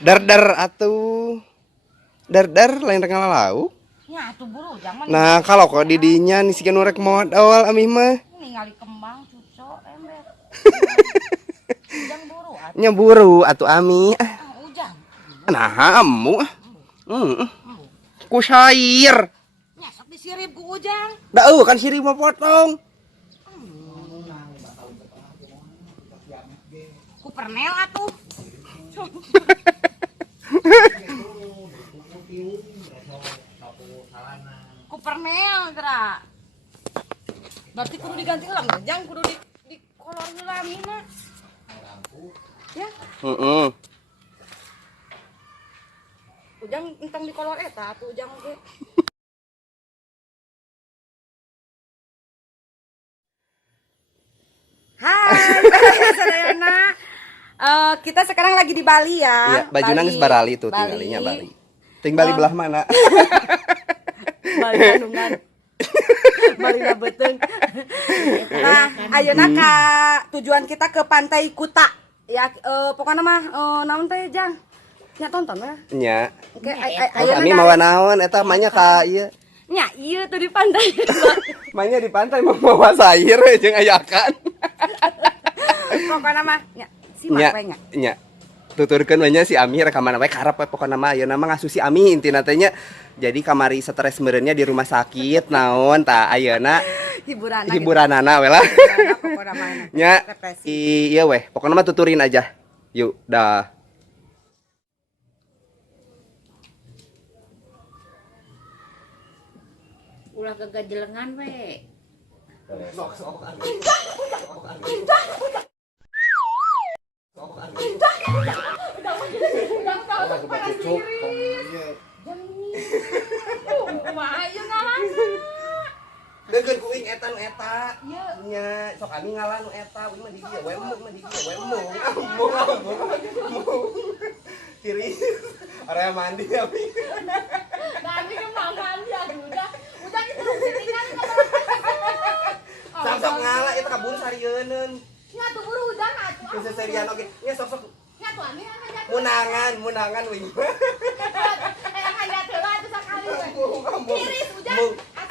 Dar atuh. Dar lain tengah lauk. Ya atuh buru jangan. Nah, kalau kok didinya nih sikeun urek modal amih mah. Ningali kembang cucok ember. Ujang buru atuh. Nya buru atuh amih. Ujang. Nah, emu. Ku sair. Nya sok disirip ku Ujang. Da kan sirip mah potong. Ku pernel atuh. Ku pernel gerak. Berarti kudu diganti ulang, Jang kudu di kolor heula mina. Ya. Heeh. Ujang entang di kolor eta atuh Ujang ge. Hai, sadayana. Kita sekarang lagi di Bali ya. Iya, bajuna geus barali tuh tinggalinya Bali. Ting Bali belah mana? Bali Bandungan. Bali Beuteng. Nah, ayeuna ka tujuan kita ke Pantai Kuta. Ya, pokoknya mah naon teh Jang? Nya tonton ya. Nya. Oke, Kami mawa naon eta manya ka ieu. Nya, ieu tuh di pantai. Manya di pantai mau mawa sair jeung ayakan. Pokoknya mah nya simak we nya. Nya. Tuturkeun we nya si Ami rekaman we karep we pokona mah ayeuna mah ngasuh si Ami intina teh nya. Jadi kamari stres meureunnya di rumah sakit naon tah ayeuna hiburanana we lah. Pokona mah Nya ieu weh pokona mah tuturin aja. Yuk, dah. Ulah gagajelengan we. Deukeun ku ing eta nu eta. Nya sok Ami ngalah nu eta, uing mah di dieu we mung. Ciri area mandi Ami. Tadi ke mandi udah itu tinggal Sok ngalah eta kabur sarieun. nya tuh buru udah atuh. Geus serian oge. Nya sok Nya tuh Ami munangan uing. Hayat heula atuh sakali we. Tiris udah.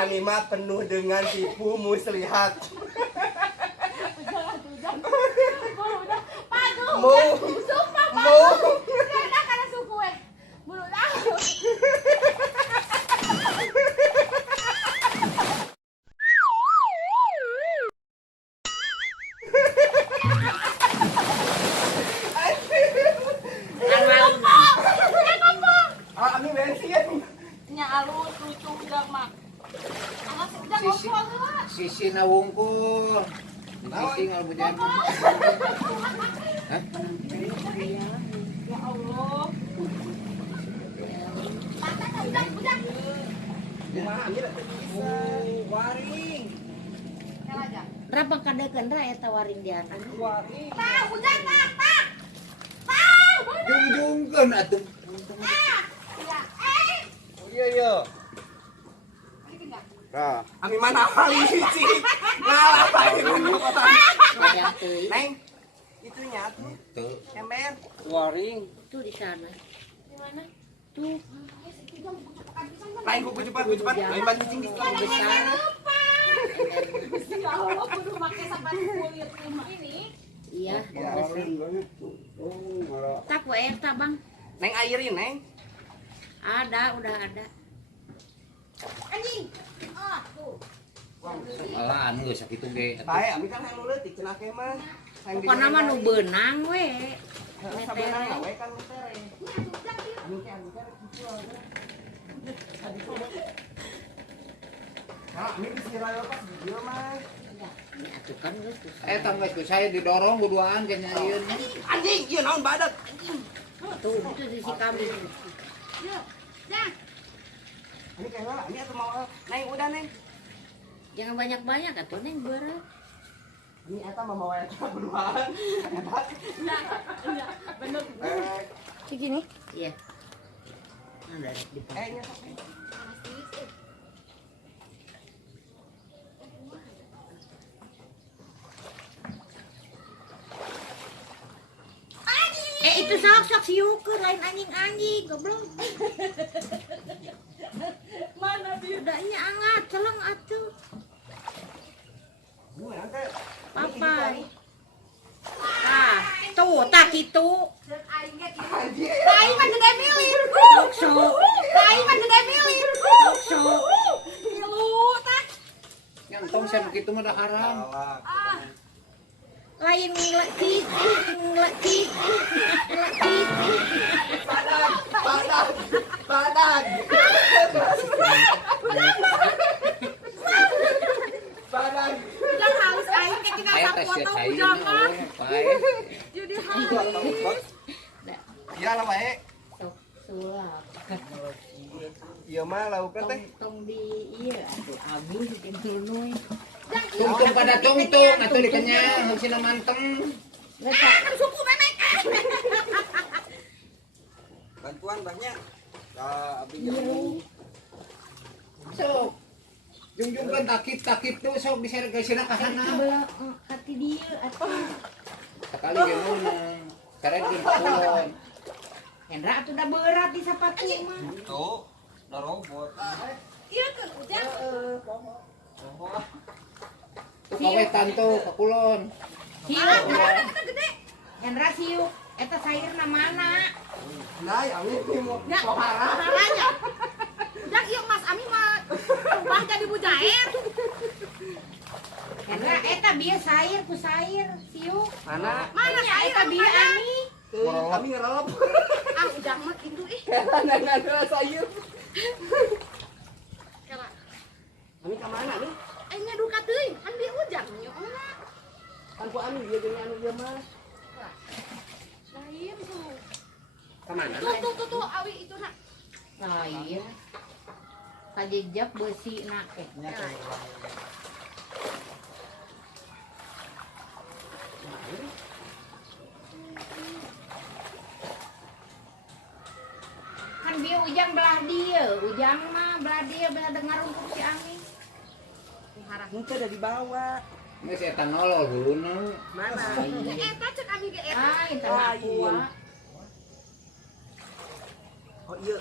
Ami mah penuh dengan tipu muslihat. Sumpah padu. Karena kana suku we. Bulu dah. Ami bensin. Nya alus lucu udah mah. Udah ngobrol heula. Sisi nawungkul. Sisi ngalbujan. Hah? Ya Allah. Udah. Kumaha Ami da bisa. Waring. Nyala aja. Berapa kadekeun ra eta waring di atas? Waring. Pak, udah Pak. Jungjungkeun atuh. Iya. Nah, Ami mana kali sih? Ngalah paling kota. Banyak teuing. Neng, itunya tuh. Tuh. Ember. Waring. Tuh di sana. Di mana? Tuh. Lain kuku cepat. Lain ban cicing di sana. Besar. Ya Allah, kudu make sampai kulit ini. Iya, besar. Tak we eta, Bang. Neng airin, Neng. Ada, udah ada. Anjing. Ah, tuh. Alah anu geus sakitu ge. Bae, Ami kan hayang leutik cenah ke mah. Pokona mah nu beunang we. Sabeunang we kan tere. Nah, Ami bisa raya pas video mah. Ya atuh kan geus. Eta geus ku saya didorong berduaan ke nyarieun. Anjing, ieu naon badak? Tuh, itu di si kami. Ami kayak Ami atuh mau Neng udah Neng. Jangan banyak-banyak atuh Neng beureuh. Ini eta mah mau eta berduaan. Bener. Eh, Gini. Iya. Ada di nya sok. itu sok goblok siukeun lain anjing-anjing goblok. Mana bieu? Udah nya angat celeng atuh. Papai. Ah, tuh tak kitu. Ceuk aing ge kieu. Aing mah gede milih. Sok. Aing mah gede milih. Sok. Pilu tah. Yang tong saya begitu mah dah haram. Lain ngelekit. Badan. Badan. Udah halus aing kayak kita Saya tes foto saya jangan. baik. Jadi halus. Iya lah bae. Sok sulap. Ieu mah laukna teh. Tong di ieu atuh abi di tuluy. Tungtung pada tungtung atuh dikenyang hausina manteng. Kan suku memek. Bantuan banyak. Abi Sok. Jungjungkeun takit tuh sok diseregasina ka sana. Belah hati dia atuh. Sekali ge meunang. Karekeun kulon. Hendra atuh da berat di sapatu mah. Tuh, robot. Ieu kan ujang. Tuh kawetan tuh ka kulon. Siuk. Ada gede. Hendra siuk. Eta sairna mana? Nah, Ami mau Ya, mahalanya. Ujang ieu Mas Ami mah ubah jadi mujair. Hendra eta bieu sair ku sair siuk. mana? Mana sair Eta bieu Ami. Tuh, Ami ngerelep. Ah, ujang mah kitu ih. Karena ada sayur. Kala. Ami ka mana nih? Nya duka teuing, kan dia ujang nya mana. Kan ku Ami dia jeung anu ieu mah. Lain tuh. Ka mana? Tuh, awi itu nak. Oh iya. Kajejak besi na kan dia ujang belah dia, ujang mah belah dia belah dengar untuk si Ami. Mungkin ada di bawah. Geus eta nolol huluna. Mana? Eta cek Ami ge eta. Ah, itu Oh, aku. iya. Oh iya.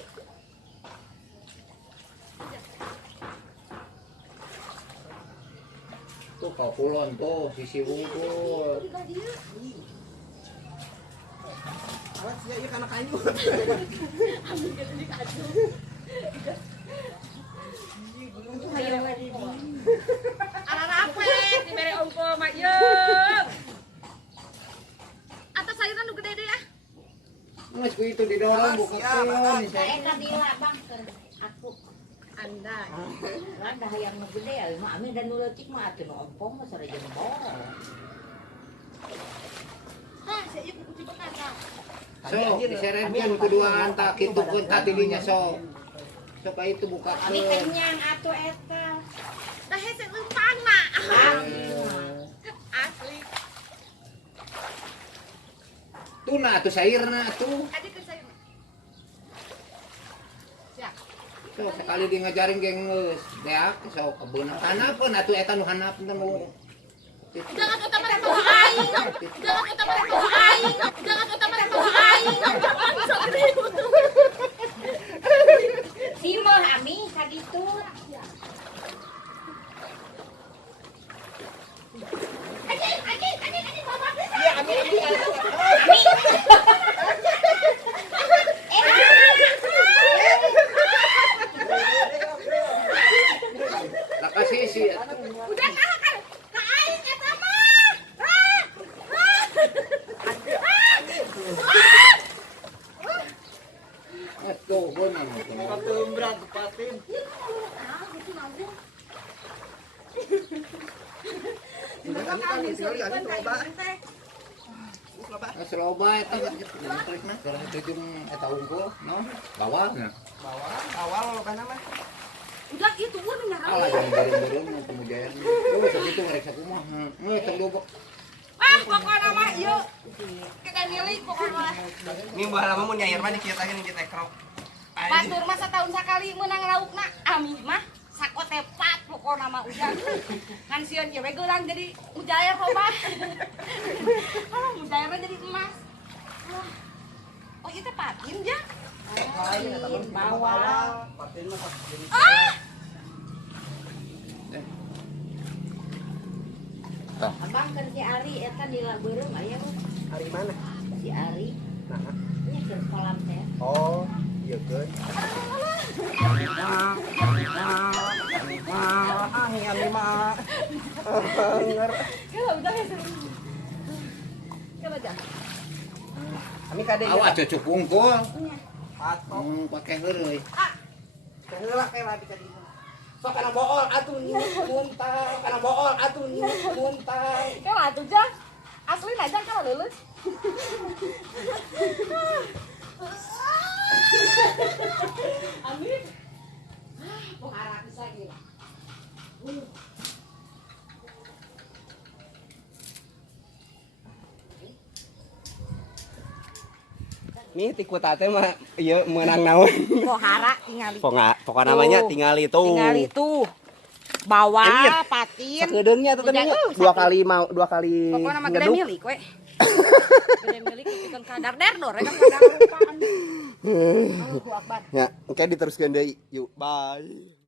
Tuh ka kulon tuh sisi wungkul. Juga dia. Awas ya ieu kana kayu. Hayo Arana apa? Dibere ongko mah yeung. Atas sayuran nu gede deh ah. Geus ku itu didorong buka kulon Nah, eta dilabang keur aku. Anda. Ada yang gede ya, mah Ami dan leutik mah atuh nu ompong mah sare jeung borong. Hah, saya ieu kudu bekas ah. Sok diseretkeun kuduaan tak kitukeun tatidinya sok. Sok ka itu buka Ami kenyang atuh eta. Dah hese lempang na. Ah, Asli. tuh nah tuh sairna tuh. Adik ke sayur. Siap. Sok sekali di ngajarin geng geus deak sok kebeunang hanapeun atuh eta nu hanapeun nu. Jangan utamakan bawa aing. Jangan utamakan bawa aing. Jangan utamakan bawa aing. Jangan sok gede. si mah Ami kaditu. Anjing, bawa bisa. Iya, Ami. Lah kasih si Udah nah kan. Ka aing eta mah. atuh beunang. Patung berat tepatin. Ah, gitu nanggung. Ini kan sekali ani coba. Geus loba eta trikna keur jeung eta unggul naon bawahna. Bawah awal lo kana mah. Udah itu gua nyarang. Alah yang bareng-bareng nu kemudian. Geus sakitu ngarek sakumaha. Teu dobok. Ah, pokoknya mah yuk. Kita milih pokoknya. Ini mbah lama mun nyair mah dikieu teh kita krok. Batur mah setahun sekali menang laukna. Ami mah sakote pat pokoknya mah udah. Kan sieun ge we geurang jadi mujair loba. Ah, mujairna jadi emas. Oh, itu patin ya? bawang. Abang kan si Ari eta di Labereng aya Hari mana? si Ari. Nah. Ini ke kolam teh. Oh, iya kan. Ami mah. Kalau udah ya. Coba aja. Ami kade. Awas cucuk kungkul. Patok. Pakai heureuy. Heula kayak labi ka dieu. Sok kana bool atuh muntah, kana bool atuh muntah. Kalau atuh jang. Asli aja kalau lulus. Amin. Mau arah bisa gila. Nih ti kuta teh mah ieu meunang naon. Pohara tinggal Pokok namanya tinggal itu. tinggal itu. Bawa Anjir. patin. Sakedeungnya tuh tadi dua kali Pokoknya nama gede ngeduk. milik we. Gede milik ikan kadar derdor rek kadar rupaan. Allahu Akbar. Ya, engke diteruskeun deui. Yuk, bye.